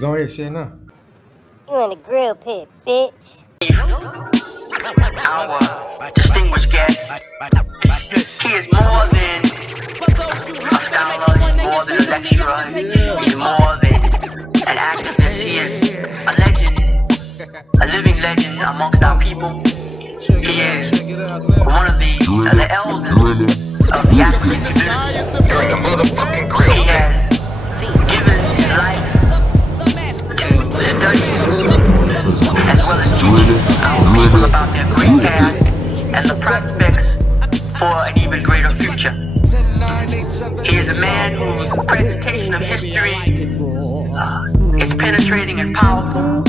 Go ahead, say it now. You in the grill pit, bitch. Our distinguished guest, he is more than a scholar, he's more than a lecturer, he's more than an activist. He is a legend, a living legend amongst our people. He is one of the elders of the African community. He has given his life to study as well as teaching our people about their great past and the prospects for an even greater future. He is a man whose presentation of history is penetrating and powerful,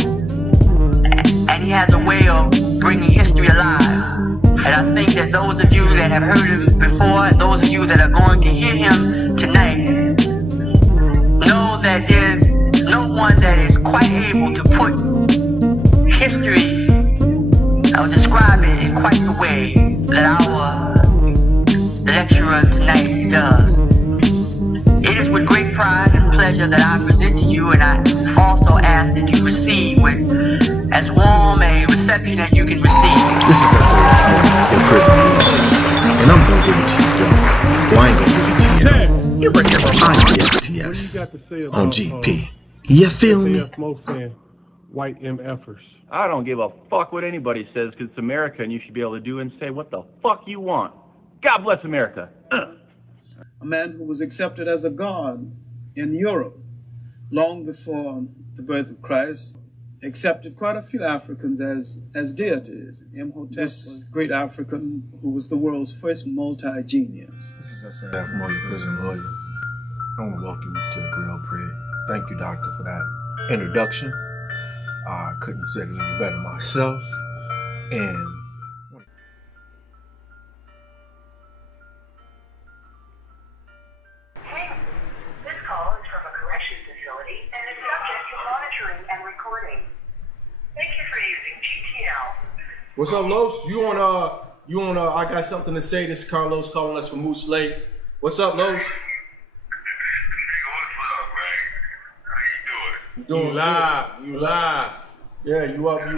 and he has a way of bringing history alive. And I think that those of you that have heard him before, and those of you that are going to hear him tonight, know that there's no one that is quite able to put history or describe it in quite the way that our lecturer tonight does. It is with great pride and pleasure that I present to you, and I also ask that you receive with as warm a reception as you can receive. This is SAF Money in prison, and I'm gonna give it to you, bro. Or I ain't gonna give it to you at all. I'm the STS on GP. You feel me? White MFers. I don't give a fuck what anybody says, because it's America and you should be able to do and say what the fuck you want. God bless America. A man who was accepted as a god in Europe long before the birth of Christ, accepted quite a few Africans as deities. Imhotep, this great African who was the world's first multi-genius. This is SAF Money prison lawyer. I want to welcome you to the Grill Pit. Thank you, doctor, for that introduction. I couldn't have said it any better myself. And this call is from a corrections facility and is subject to monitoring and recording. Thank you for using GTL. what's up, Los? You on I got something to say. This is Carlos calling us from Moose Lake. What's up, Los? Doing live. You live. Yeah, you up. We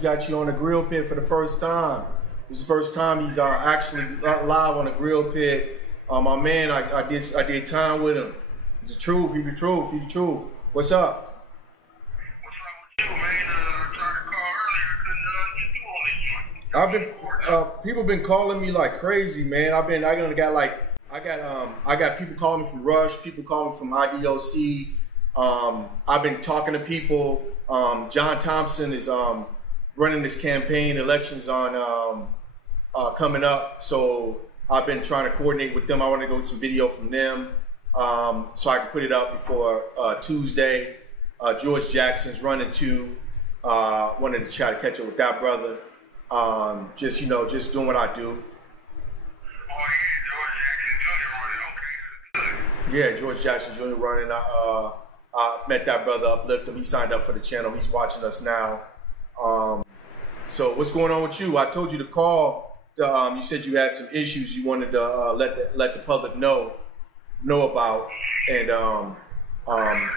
got you on the Grill Pit for the first time. This is the first time he's actually live on the Grill Pit. My man, I did time with him. He's the truth. He's the truth. He's the truth. What's up? What's up with you, man? I tried to call earlier. Couldn't get you on this one. I've been people been calling me like crazy, man. I got people calling me from Rush. People calling me from IDOC. I've been talking to people. John Thompson is running this campaign. Elections on coming up, so I've been trying to coordinate with them. I want to go with some video from them so I can put it up before Tuesday. George Jackson's running too. Wanted to try to catch up with that brother. Just doing what I do. Oh Yeah, George Jackson Jr. running. I met that brother, uplift him. He signed up for the channel. He's watching us now. So what's going on with you? I told you to call. You said you had some issues you wanted to let the public know about, and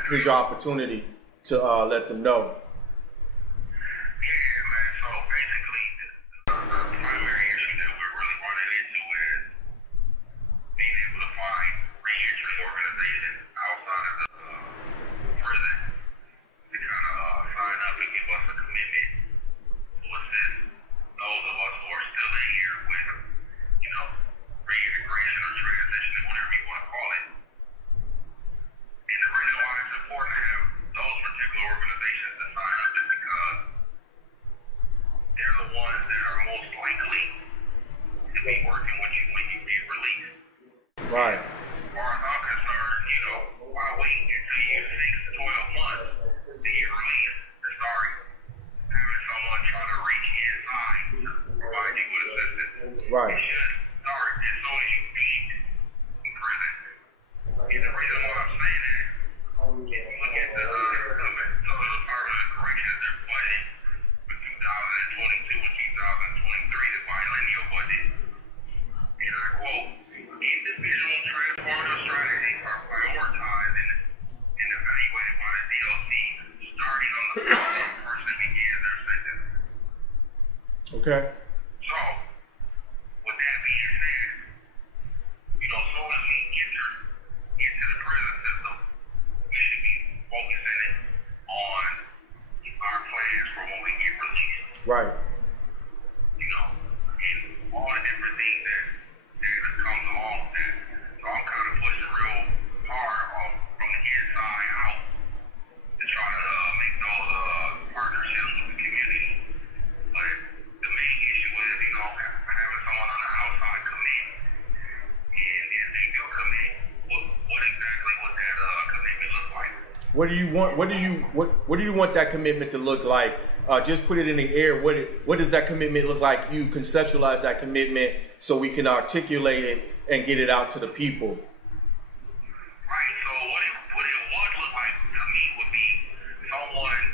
here's your opportunity to let them know. Those particular organizations to sign person begins their sentence. Okay. So, with that being said, you know, soon as we enter into the prison system, we should be focusing on our plans for when we get released. Right. You know, and all the different things that comes along with that. So I'm kind of pushing real hard from the inside out to try to make those partnerships with the community. But the main issue is, you know, having someone on the outside come in, and if they do come in, what exactly would that commitment look like? What do you want? What do you want that commitment to look like? Just put it in the air. What does that commitment look like? You conceptualize that commitment so we can articulate it and get it out to the people. Right. So what it would look like to me would be someone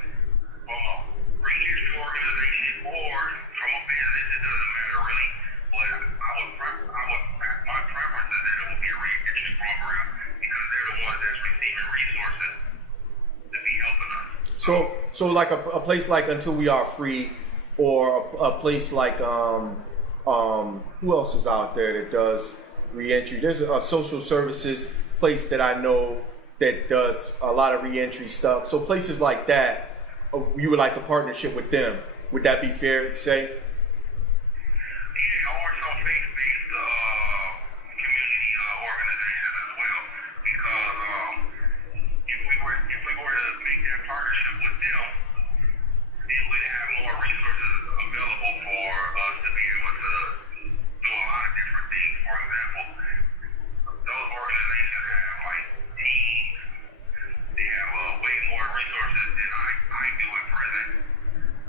from a reentry organization or from a business. It doesn't matter really. But my preference is that it would be a reentry program because they're the ones that's receiving resources to be helping us. So like a place like Until We Are Free, or a place like who else is out there that does reentry? There's a social services place that I know that does a lot of reentry stuff. So places like that, you would like a partnership with them. Would that be fair to say? Yeah, or some faith-based community organizations as well. Because if we were to make that partnership with them, then we'd have more resources available for us to be able to do a lot of different things. For example, those organizations have like teams. They have way more resources than I do in prison.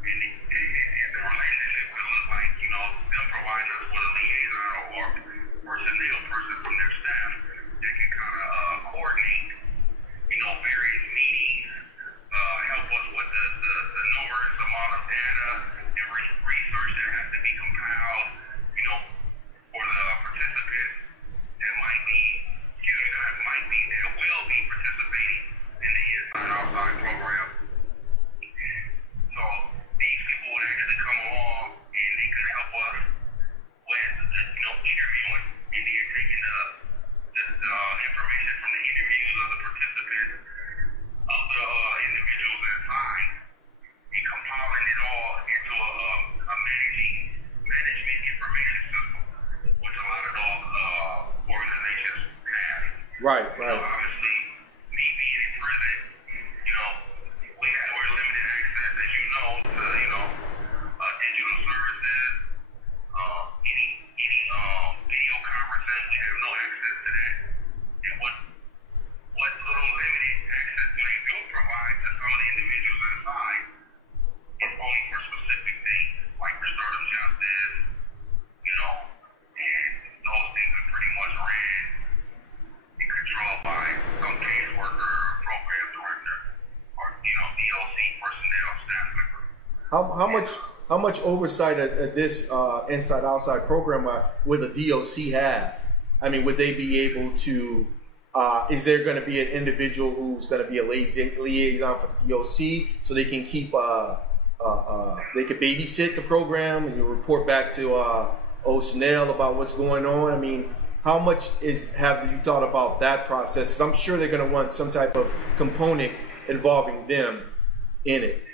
And the relationship could look like, you know, them providing us with a liaison or personnel person from their staff that can kind of coordinate, you know, various meetings, help us with the numerous amount of data and research that has to be compiled, you know, for the participants that will be participating in the inside-outside program. So these people would actually come along and they could help us with, you know, interviewing and then taking the information from the interviews of the participants, of the individuals inside, and compiling it all into a management information system, which a lot of those organizations have. Right. You know, obviously, me being in prison, you know, we're limited access, as you know, to, you know, digital services, any video conferencing. We have no access to that. And what little limited access they do provide to some of the individuals inside is only for specific things, like restorative justice, you know, and those things are pretty much ran and controlled by some caseworker, program director, or, you know, DOC personnel, staff member. How much oversight of this inside-outside program would the DOC have? I mean, would they be able to? Is there going to be an individual who's going to be a liaison for the DOC so they can keep they could babysit the program and you report back to OSNL about what's going on? I mean, how much have you thought about that process? I'm sure they're going to want some type of component involving them in it.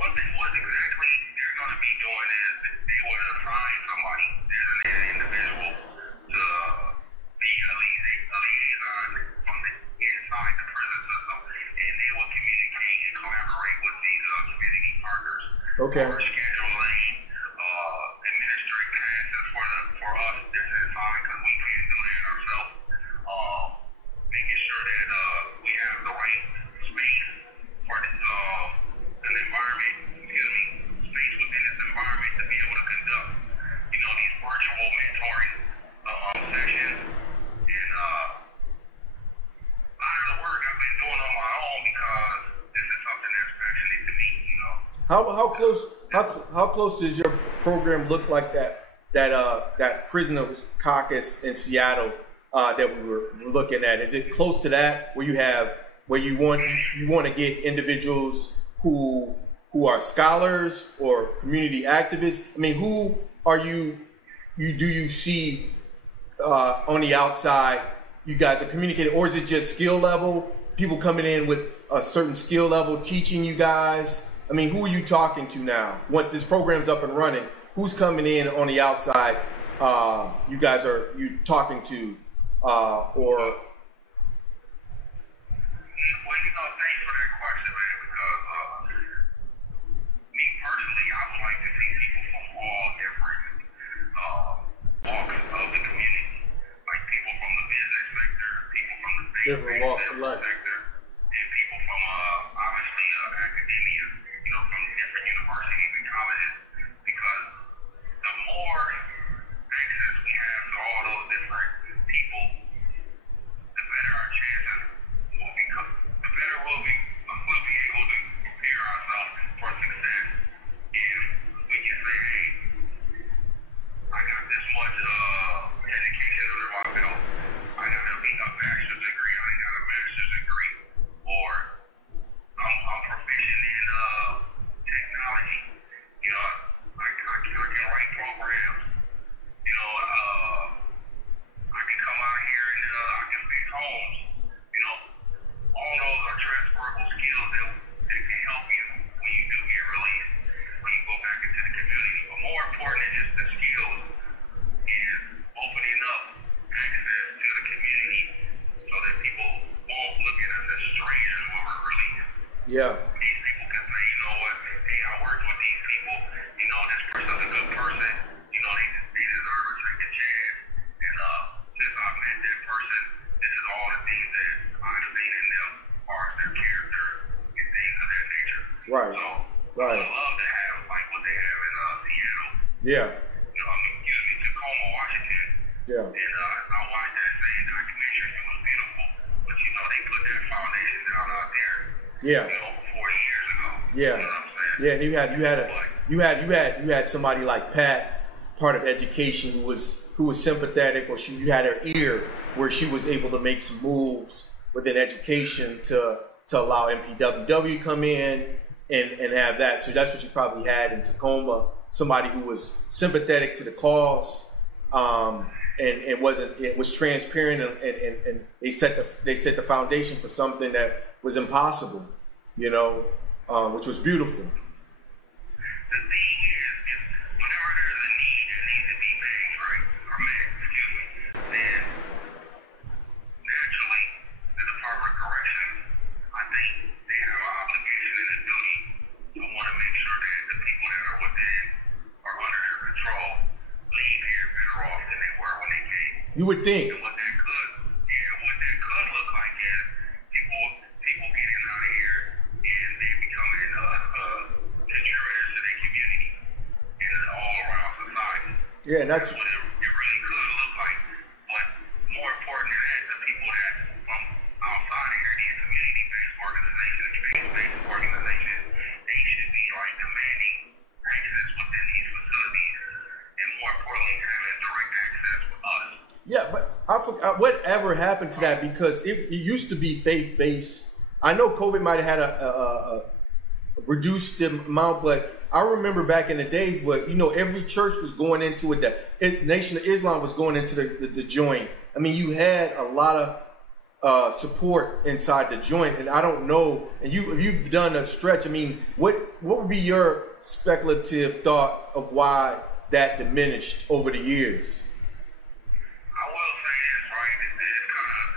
What exactly they're going to be doing is they would assign somebody, an individual, to be a liaison from inside the prison system, and they will communicate and collaborate with these community partners. Okay. For scheduling, administering classes for us that's inside, because we can't do that ourselves. Making sure that we have the right space for an environment, space within this environment to be able to conduct, you know, these virtual mentoring sessions. And a lot of the work I've been doing on my own because this is something that's passionate to me, you know. How close does your program look like that prison caucus in Seattle that we were looking at? Is it close to that where you want to get individuals who are scholars or community activists? I mean, who are do you see on the outside? You guys are communicating, or is it just skill level? People coming in with a certain skill level, teaching you guys. I mean, who are you talking to now? Once this program's up and running, who's coming in on the outside? You talking to, or? Well, thanks for that question, man, because me personally, I would like to see people from all different walks of the community, like people from the business sector, people from the Different walks of life. sector, and people from obviously academia, from different universities and colleges, because the more access we have to all those different people, the better our chances will become. The better we'll be able to prepare ourselves for success. If we can say, hey, I got this much education under my belt, I got a bachelor's degree, I got a master's degree, or I'm proficient in technology. I can write programs. I can come out here and I can fix homes. All those are transferable skills that can help you when you do get released, when you go back into the community. But more important than just the skills is opening up access to the community so that people won't look at us as strangers when we're released. Yeah. These people can say, you know what, hey, I worked with these people, this person's a good person, they deserve a second chance. And since I've met that person, this is all the things that I've seen in them, as far as their character and things of that nature. Right. So, right. I would love to have like what they have in Seattle. Yeah. Tacoma, Washington. Yeah. And I watched that same documentary. It was beautiful. But they put that foundation down out there. Yeah. 40 years ago. Yeah. You know what I'm saying? Yeah, and you had somebody like Pat, part of education, who was sympathetic, or you had her ear where she was able to make some moves within education to allow MPWW to come in and have that. So that's what you probably had in Tacoma, somebody who was sympathetic to the cause, and was transparent, and they set the foundation for something that was impossible, which was beautiful. The thing is whenever there's a need that needs to be made, right, or met, then naturally the Department of Corrections, I think they have an obligation and a duty to want to make sure that the people that are within or under their control leave here better off than they were when they came. You would think. And what that could look like is people getting out of here and they becoming contributors to their community and all around society. Yeah, and that's what it really could look like. But more important than that, the people that from outside of here, these community-based organizations, faith-based organizations, they should be like demanding access within these facilities, and more importantly, having direct access with us. Yeah, but I forgot whatever happened to that, because it used to be faith-based. I know COVID might have had a reduced amount, but I remember back in the days, every church was going into it. The Nation of Islam was going into the joint. I mean, you had a lot of support inside the joint, and I don't know. And you've done a stretch. I mean, what would be your speculative thought of why that diminished over the years? I will say this, right? It's kind of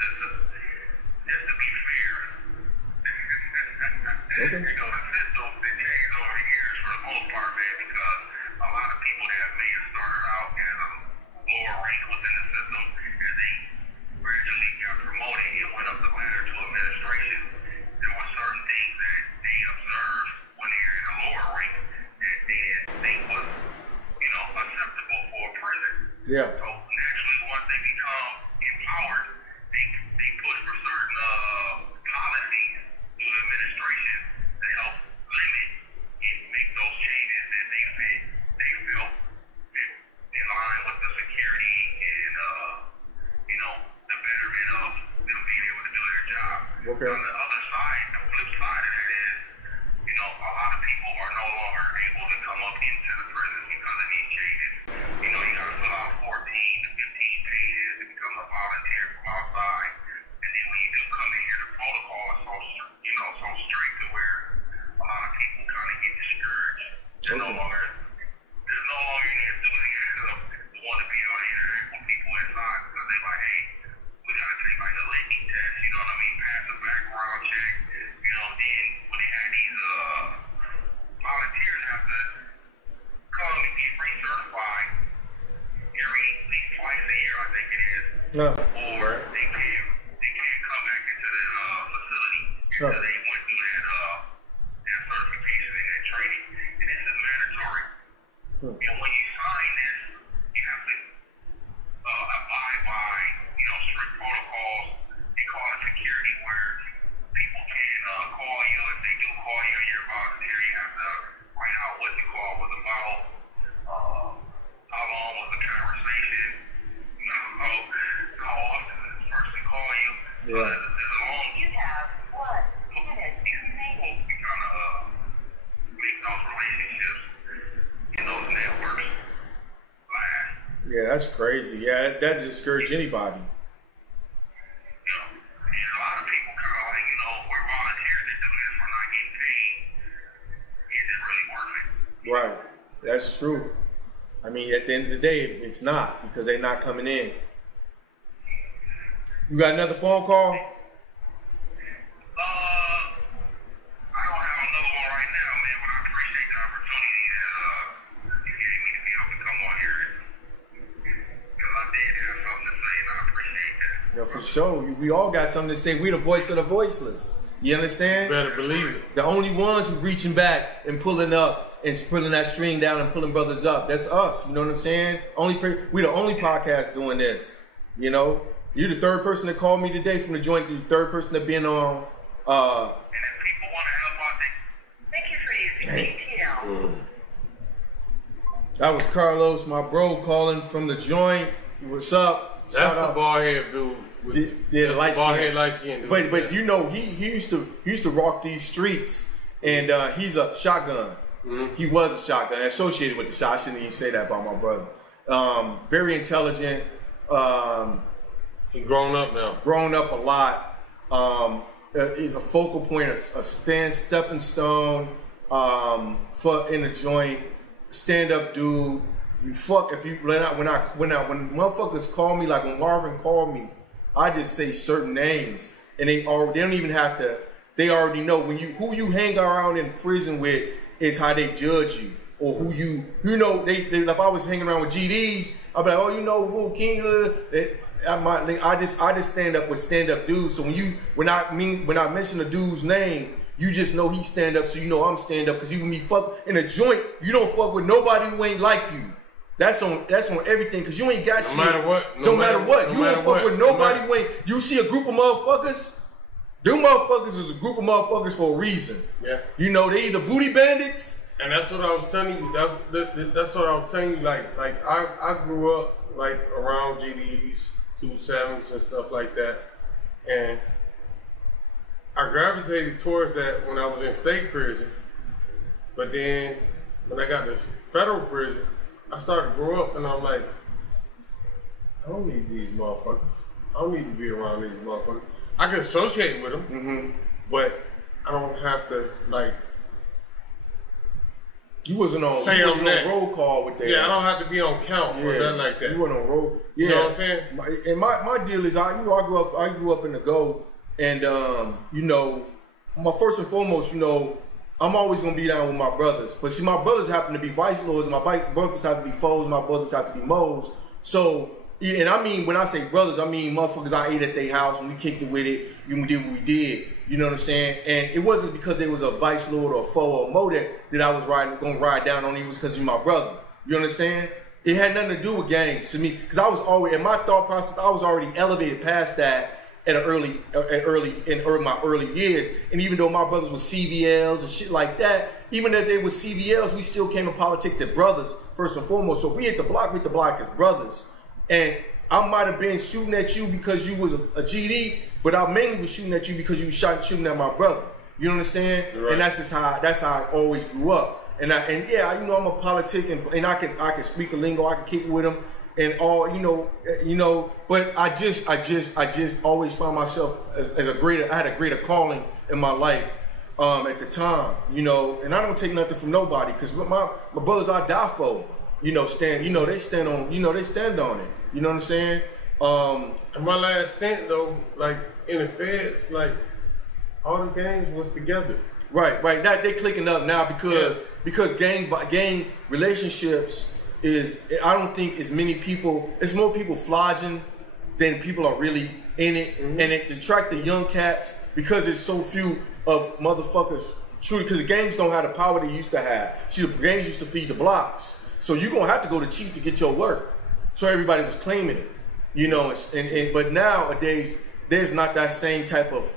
just to be fair. Okay. The system has changed over the years for the most part, man, because a lot of people that may have started out as a lower rank within the system, as they gradually got promoted and went up the ladder to administration, there were certain things that they observed when they were in a lower rank that they didn't think was, acceptable for a president. Yeah. So naturally, once they become empowered, they push for certain policies through the administration to help limit and make those changes that they felt in line with the security and the Okay. On the other side, the flip side of it is, you know, a lot of people are no longer able to come up into the prisons because of these changes. You know, you got to fill out 14 to 15 pages to become a volunteer from outside. And then when you do come in here, the protocol is so, you know, so strict to where a lot of people kind of get discouraged. There's no longer any enthusiasm to want to be out here and interact with people inside because they're like, hey, we got to take like a latent test, you know what I mean? Pass a background check, you know. Then when they had these volunteers have to come and get recertified at least twice a year, I think it is. No. Or they can't come back into the facility until they went through that certification and that training. And this is mandatory. And when you sign this, you have to abide by, you know, strict protocols. They call it security, where people can call you. If they do call you and you're a volunteer, you have to write out what the call was about, how long was the conversation, you know, how often did this person call you. Yeah. There's a long, You have 1 minute remaining. you kind of make those relationships in those networks last. Yeah, that's crazy. Yeah, that discourage anybody. You know, and a lot of people kind of like, you know, we're volunteers to do this, we're not getting paid. Is it really worth it? Right. That's true. I mean, at the end of the day, it's not, because they're not coming in. You got another phone call? I don't have another one right now, man, but I appreciate the opportunity that you gave me to be able to come on here, because I did have something to say, and I appreciate that. Yeah, for sure. We all got something to say. We the voice of the voiceless. You understand? Better believe it. The only ones who reaching back and pulling up and pulling that string down and pulling brothers up. That's us. You know what I'm saying? We the only podcast doing this. You know? You're the third person that called me today from the joint. You're the third person that been on. And if people want to help out, Thank you for using GTL. That was Carlos, my bro, calling from the joint. What's up? That's the bald head dude. Yeah, the light skin dude. But you know, he used to rock these streets, and he's a shotgun. Mm-hmm. He was a shotgun, associated with the shot. I shouldn't even say that about my brother. Very intelligent. He grown up now. Grown up a lot. Is a focal point, a stepping stone in the joint. Stand up dude. When motherfuckers call me, like when Marvin called me, I just say certain names, and they don't even have to. They already know who you hang around in prison with is how they judge you, or who you know. They if I was hanging around with GDs, I'd be like, oh, you know, Will King Hood. I just stand up with stand up dudes. So when I mention a dude's name, you just know he stand up. So you know I'm stand up, because you and me fuck in a joint. You don't fuck with nobody who ain't like you. That's on everything, because you ain't got shit. No matter what. No matter what. You don't fuck with nobody who ain't. You see a group of motherfuckers. Them motherfuckers is a group of motherfuckers for a reason. Yeah. You know, they either booty bandits. And that's what I was telling you. That's what I was telling you. Like I grew up like around GDs, 2.7s and stuff like that, and I gravitated towards that when I was in state prison. But then when I got to federal prison, I started to grow up, and I'm like, I don't need these motherfuckers. I don't need to be around these motherfuckers. I can associate with them, but I don't have to, like, you wasn't on roll call with that. Yeah, I don't have to be on count or nothing like that. You weren't on roll. Yeah. You know what I'm saying? And my deal is, I grew up in the go, and you know, first and foremost, you know, I'm always gonna be down with my brothers. But see, my brothers happen to be vice lords, and my brothers have to be foes, my brothers have to be moes. So, and I mean, when I say brothers, I mean motherfuckers I ate at their house when we kicked it with it, we did what we did. You know what I'm saying? And it wasn't because there was a vice lord or a foe or a mo that I was gonna ride down on. It was because he's my brother. You understand? It had nothing to do with gangs to me, because I was always, in my thought process, I was already elevated past that in my early years. And even though my brothers were CVLs and shit like that, even if they were CVLs, we still came in politics as brothers first and foremost. So if we hit the block as brothers. And I might have been shooting at you because you was a GD, but I mainly was shooting at you because you was shooting at my brother. You understand? Right. And that's how I always grew up. And yeah, you know, I'm a politic, and I can speak the lingo, I can kick it with him, and all, you know. But I just always found myself as I had a greater calling in my life at the time, you know. And I don't take nothing from nobody, because my brothers I die for, you know, they stand on it. You know what I'm saying? And my last stint though, like in the feds, like all the gangs was together. Right. That they clicking up now because gang relationships is, I don't think as many people. It's more people flogging than people are really in it, and it attract the young cats because there's so few of motherfuckers. Truly, because the gangs don't have the power they used to have. See, the gangs used to feed the blocks, so you're gonna have to go to chief to get your work. So everybody was claiming it, you know. But nowadays there's not that same type of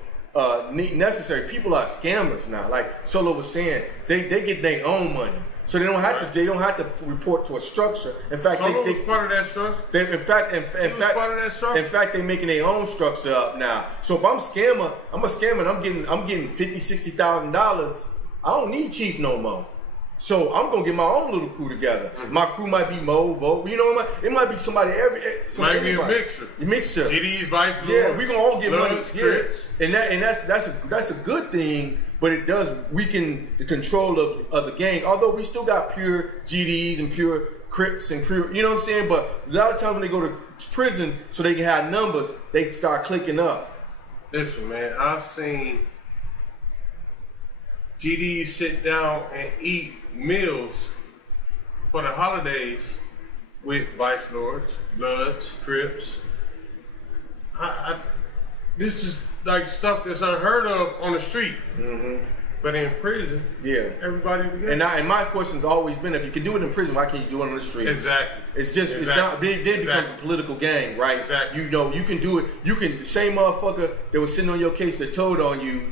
necessary. People are scammers now. Like Solo was saying, they get their own money, so they don't have to report to a structure. In fact, Solo was part of that structure. In fact, they're making their own structure up now. So if I'm a scammer, and I'm getting $50,000-$60,000. I don't need chief no more. So I'm gonna get my own little crew together. My crew might be Mo, Vote, you know, it might be somebody might be a mixture. A mixture. GDs, vice versa. Yeah, we gonna all get money. Yeah. And that's a good thing, but it does weaken the control of the gang. Although we still got pure GDs and pure Crips and pure, you know what I'm saying? But a lot of times when they go to prison so they can have numbers, they start clicking up. Listen, man, I've seen GDs sit down and eat meals for the holidays with Vice Lords, Bloods, Crips. This is like stuff that's unheard of on the street. But in prison, yeah, everybody together. And my question's always been, if you can do it in prison, why can't you do it on the streets? Exactly. It's just, it's not, then it becomes a political gang, right? Exactly. You know, you can do it. You can, the same motherfucker that was sitting on your case that told on you,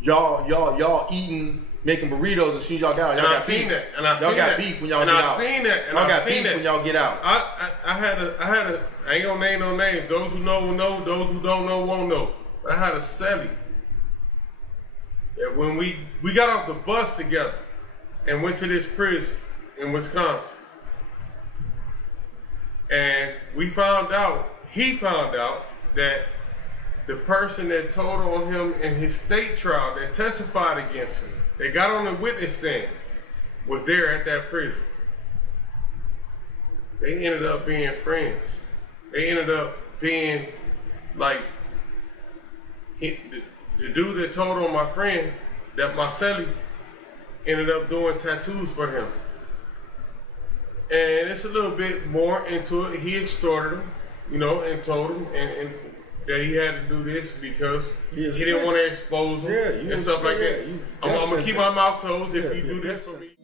y'all eating, making burritos as soon as y'all got out. Y'all got beef. Y'all got beef when y'all get out. Y'all got beef when y'all get out. I ain't gonna name no names. Those who know will know. Those who don't know won't know. But I had a cellie that when we got off the bus together and went to this prison in Wisconsin, and he found out that the person that told on him in his state trial, that testified against him, they got on the witness stand, was there at that prison. They ended up being friends. They ended up being like, the dude that told on my friend, that my cellie, ended up doing tattoos for him. And it's a little bit more into it. He extorted him, you know, and told him and that he had to do this because he didn't want to expose him and stuff like that. I'm going to keep my mouth closed if you do this for me.